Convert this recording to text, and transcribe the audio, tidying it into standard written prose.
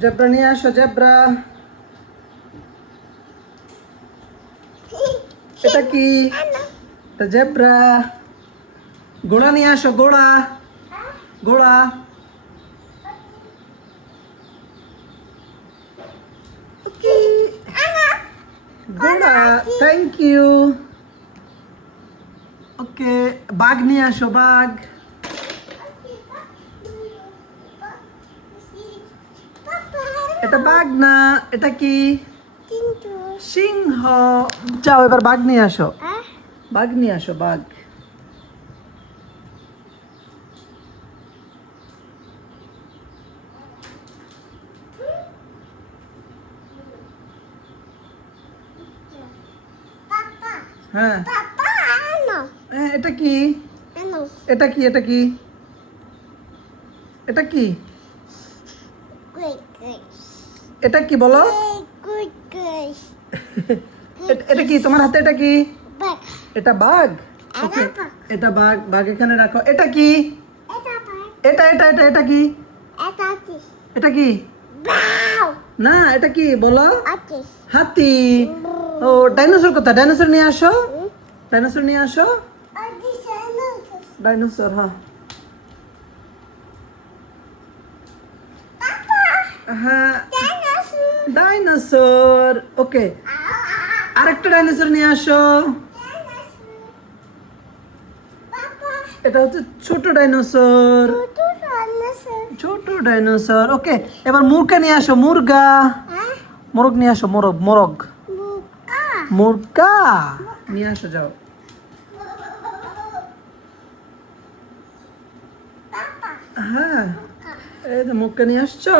Zebra নিয়ে আসো, zebra. এটা কি? এটা জেব্রা। ঘোড়া নিয়ে আসো, ঘোড়া, ঘোড়া। ঘোড়া, থ্যাংক ইউ। ওকে, বাঘ নিয়ে আসো, বাঘ। এটা বাঘ না, এটা কি? সিংহ। যাও এবার বাঘ নিয়ে আসো, বাঘ নিয়ে আসো, বাঘ। হ্যাঁ, এটা কি? এটা কি? এটা কি? এটা কি? এটা কি বলো? এটা কি তোমার হাতে? এটা কি? এটা বাঘ। ওকে, এটা বাঘ, বাঘ এখানে রাখো। এটা কি? এটা এটা এটা এটা কি? এটা কি? না, এটা কি বলো? হাতি। ও, ডাইনোসর কোথায়? ডাইনোসর নিয়ে আসো, ডাইনোসর নিয়ে আসো। ডাইনোসর, হ্যাঁ হ্যাঁ, ডাইনোসর। ওকে, আরেকটা ডাইনোসর নিয়ে আসো। এটা হচ্ছে ছোট ডাইনোসর, ছোট ডাইনোসর। ওকে, এবার মুরগা নিয়ে আসো, মুরগা। মোরগ নিয়ে আসো, মোরগ, মোরগ, মুরগা নিয়ে আসো, যাও। হ্যাঁ, এই তো মুরগা নিয়ে আসছো।